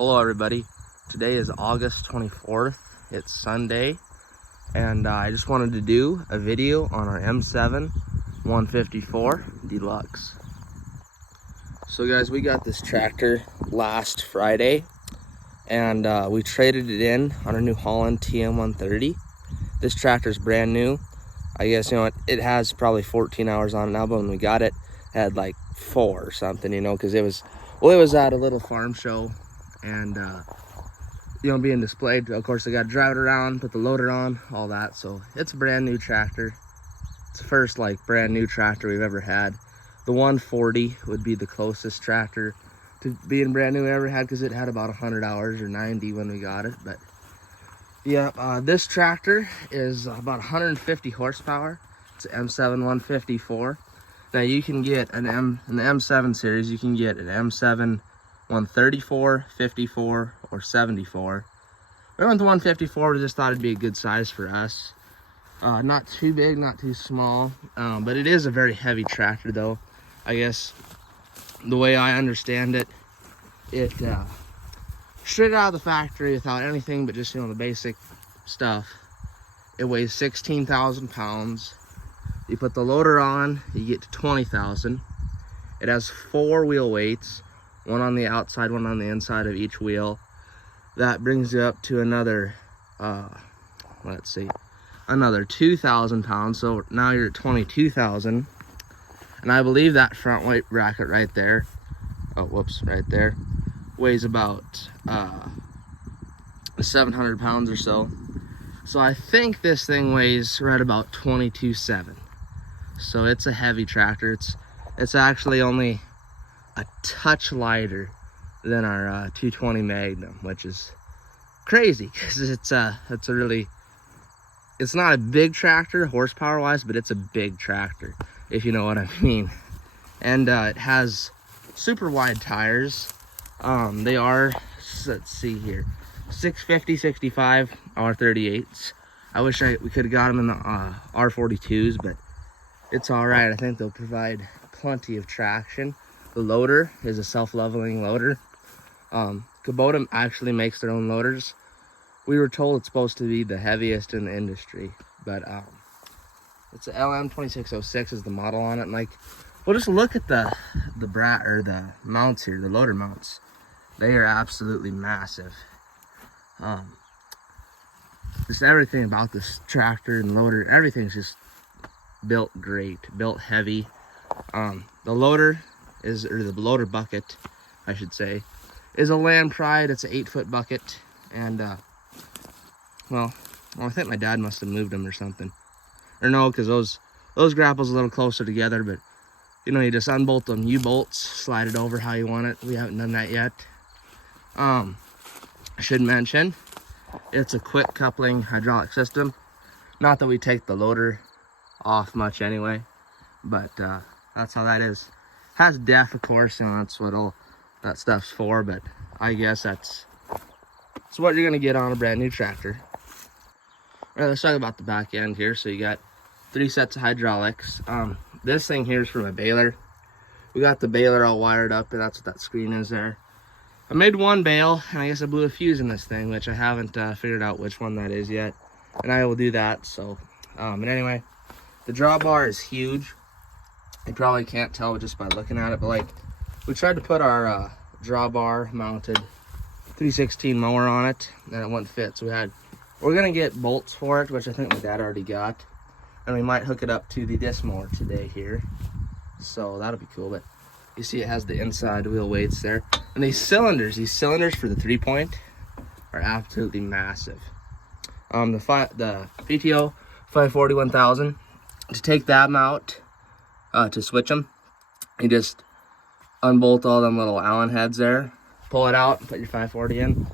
Hello everybody, today is August 24th, it's Sunday, and I just wanted to do a video on our M7-154 Deluxe. So guys, we got this tractor last Friday, and we traded it in on our New Holland TM130. This tractor is brand new. I guess, it has probably 14 hours on it now, but when we got it, it had like 4 or something, because it was at a little farm show, and being displayed. Of course, I got to drive it around, put the loader on, all that. So it's a brand new tractor. It's the first brand new tractor we've ever had. The 140 would be the closest tractor to being brand new we ever had, because it had about 100 hours or 90 when we got it. But yeah, this tractor is about 150 horsepower. It's an M7-154. Now you can get in the M7 series, you can get an M7-134, 54, or 74. We went with the 154. We just thought it'd be a good size for us. Not too big, not too small, but it is a very heavy tractor though. I guess the way I understand it, straight out of the factory without anything but just the basic stuff, it weighs 16,000 pounds. You put the loader on, you get to 20,000. It has 4 wheel weights, one on the outside, one on the inside of each wheel. That brings you up to another, another 2,000 pounds. So now you're at 22,000. And I believe that front weight bracket right there, right there, weighs about 700 pounds or so. So I think this thing weighs right about 22.7. So it's a heavy tractor. It's actually only a touch lighter than our 220 Magnum, which is crazy because it's not a big tractor horsepower wise, but it's a big tractor, if you know what I mean. And it has super wide tires. They are, let's see here, 650, 65 R38s. I wish we could have got them in the R42s, but it's all right. I think they'll provide plenty of traction. The loader is a self-leveling loader. KUBOTA actually makes their own loaders. We were told it's supposed to be the heaviest in the industry, but it's a LM2606 is the model on it. And we'll just look at the mounts here, the loader mounts. They are absolutely massive. Just everything about this tractor and loader, everything's just built great, built heavy. The loader is, or the loader bucket, I should say, is a Land Pride. It's an 8-foot bucket, and well, I think my dad must have moved them or something, or no, because those grapples a little closer together. But you just unbolt them U-bolts, slide it over how you want it. We haven't done that yet. I should mention it's a quick coupling hydraulic system. Not that we take the loader off much anyway, but that's how that is. Has def, of course, and that's what all that stuff's for, but I guess that's what you're gonna get on a brand new tractor. All right, let's talk about the back end here. So you got 3 sets of hydraulics. This thing here is from a baler. We got the baler all wired up, and that's what that screen is there. I made one bale, and I guess I blew a fuse in this thing, which I haven't figured out which one that is yet, and I will do that. So but anyway, the drawbar is huge. You probably can't tell just by looking at it, but we tried to put our drawbar mounted 316 mower on it, and it wouldn't fit. So we're gonna get bolts for it, which I think my dad already got, and we might hook it up to the disc mower today here. So that'll be cool. But you see it has the inside wheel weights there, and these cylinders for the 3-point are absolutely massive. The PTO 540-1000. To take them out, to switch them, you just unbolt all them little Allen heads there, pull it out, and put your 540 in.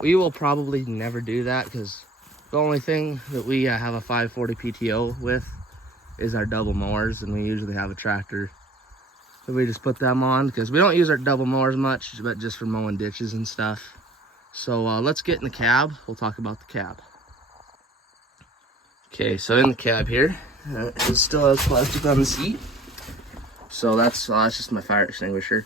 We will probably never do that, because the only thing that we have a 540 PTO with is our double mowers, and we usually have a tractor that we just put them on, because we don't use our double mowers much, but just for mowing ditches and stuff. So let's get in the cab. We'll talk about the cab. Okay, so in the cab here, it still has plastic on the seat. So that's just my fire extinguisher.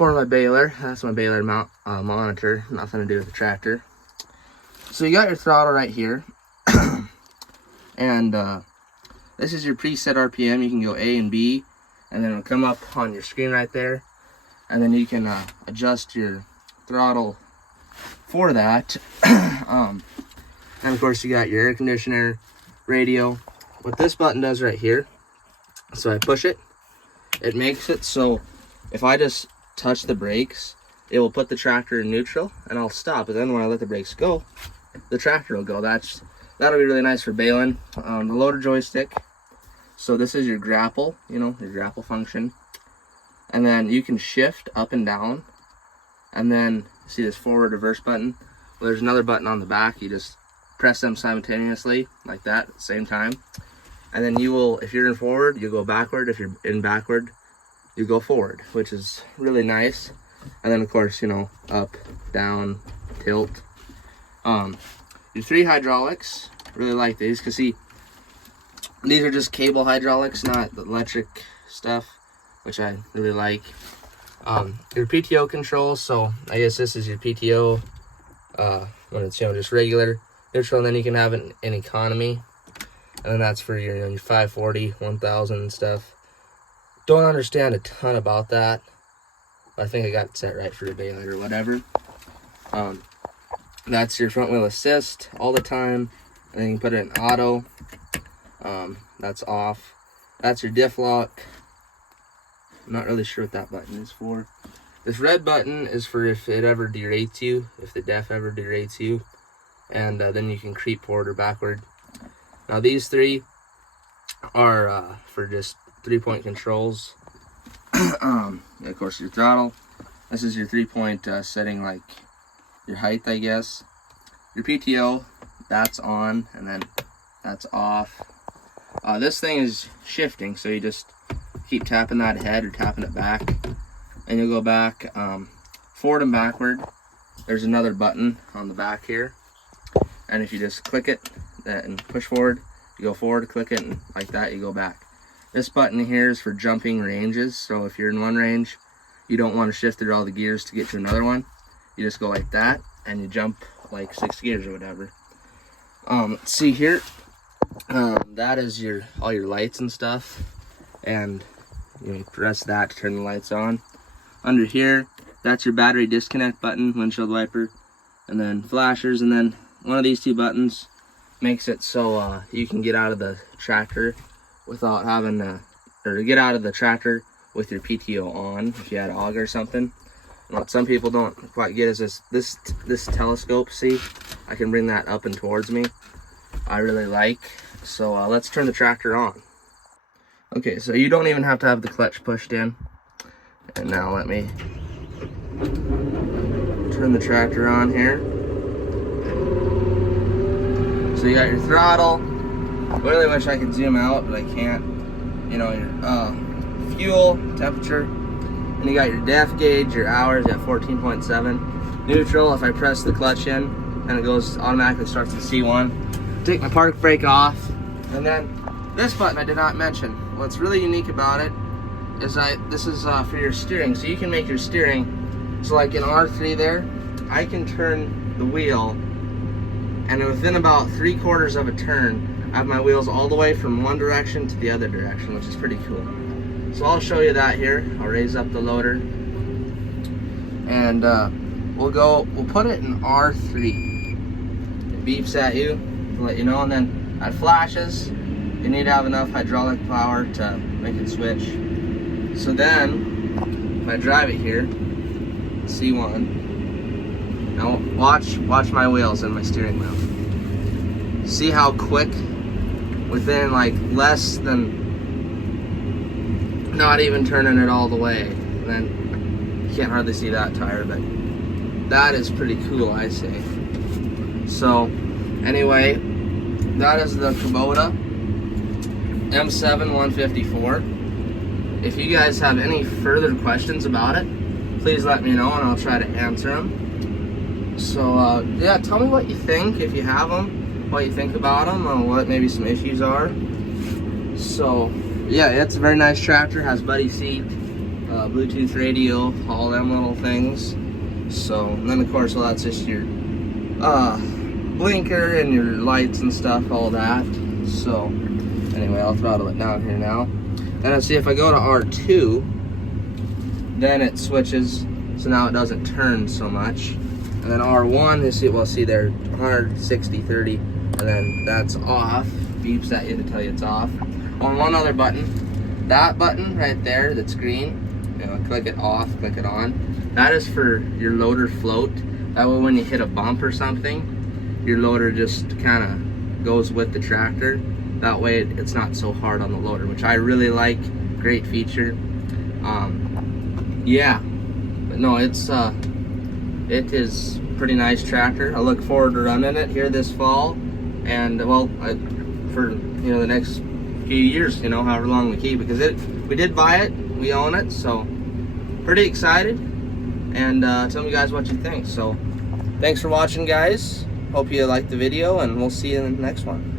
for my baler. That's my baler monitor, nothing to do with the tractor. So you got your throttle right here. And this is your preset RPM. You can go A and B, and then it'll come up on your screen right there. And then you can adjust your throttle for that. And of course you got your air conditioner, radio. What this button does right here, so I push it, it makes it so if I just touch the brakes, it will put the tractor in neutral and I'll stop. But then when I let the brakes go, the tractor will go. That'll be really nice for baling. The loader joystick. So this is your grapple, your grapple function. And then you can shift up and down. And then see this forward reverse button? Well, there's another button on the back. You just press them simultaneously like that at the same time. And then you will, if you're in forward, you go backward. If you're in backward, you go forward, which is really nice. And then of course, up, down, tilt. Your 3 hydraulics, really like these because see, these are just cable hydraulics, not the electric stuff, which I really like. Your PTO controls, so I guess this is your PTO when it's just regular, neutral, and then you can have it in economy, and then that's for your 540, 1000 and stuff. Don't understand a ton about that. I think I got it set right for the baler or whatever. That's your front wheel assist all the time, and then you can put it in auto. That's off. That's your diff lock. I'm not really sure what that button is for. This red button is for if it ever derates you, if the def ever derates you, and then you can creep forward or backward. Now these 3 are for just 3-point controls. Of course your throttle. This is your 3-point setting, like your height, I guess. Your PTO, that's on, and then that's off. This thing is shifting, so you just keep tapping that ahead or tapping it back, and you'll go back forward and backward. There's another button on the back here, and if you just click it and push forward, you go forward, click it, and like that, you go back. This button here is for jumping ranges, so if you're in one range, you don't want to shift through all the gears to get to another one. You just go like that, and you jump like 6 gears or whatever. Let's see here. That is all your lights and stuff, and you press that to turn the lights on. Under here, that's your battery disconnect button, windshield wiper, and then flashers, and then one of these 2 buttons makes it so you can get out of the tractor without having or get out of the tractor with your PTO on if you had auger or something. What some people don't quite get is this telescope. See, I can bring that up and towards me. I really like. So let's turn the tractor on. Okay, so you don't even have to have the clutch pushed in. And now let me turn the tractor on here. So you got your throttle. I really wish I could zoom out, but I can't. Your fuel, temperature. And you got your def gauge, your hours at 14.7. Neutral, if I press the clutch in, and it goes automatically starts at C1. Take my park brake off. And then this button I did not mention. What's really unique about it is this is for your steering. So you can make your steering, so like in R3 there, I can turn the wheel, and within about 3/4 of a turn, I have my wheels all the way from one direction to the other direction, which is pretty cool. So I'll show you that here. I'll raise up the loader, and we'll put it in R3. It beeps at you to let you know, and then that flashes. You need to have enough hydraulic power to make it switch. So then, if I drive it here, C1. Now watch my wheels and my steering wheel. See how quick, within like less than, not even turning it all the way. And then you can't hardly see that tire, but that is pretty cool, I say. So anyway, that is the KUBOTA M7-154. If you guys have any further questions about it, please let me know and I'll try to answer them. So yeah, tell me what you think, if you have them, what you think about them, or what maybe some issues are. So yeah, it's a very nice tractor, has buddy seat, Bluetooth radio, all them little things. So, and then of course, well, that's just your blinker and your lights and stuff, all that. So, anyway, I'll throttle it down here now. Then I'll see if I go to R2, then it switches, so now it doesn't turn so much. And then R1, you see, well, see there, 160, 30, and then that's off. Beeps at you to tell you it's off. On one other button, that button right there that's green, you know, click it off, click it on. That is for your loader float. That way when you hit a bump or something, your loader just kind of goes with the tractor. That way it's not so hard on the loader, which I really like. Great feature. Yeah, but no, it is pretty nice tractor. I look forward to running it here this fall, and well, for the next few years, however long we keep, because we did buy it, we own it, so pretty excited. And tell me guys what you think. So thanks for watching, guys. Hope you liked the video, and we'll see you in the next one.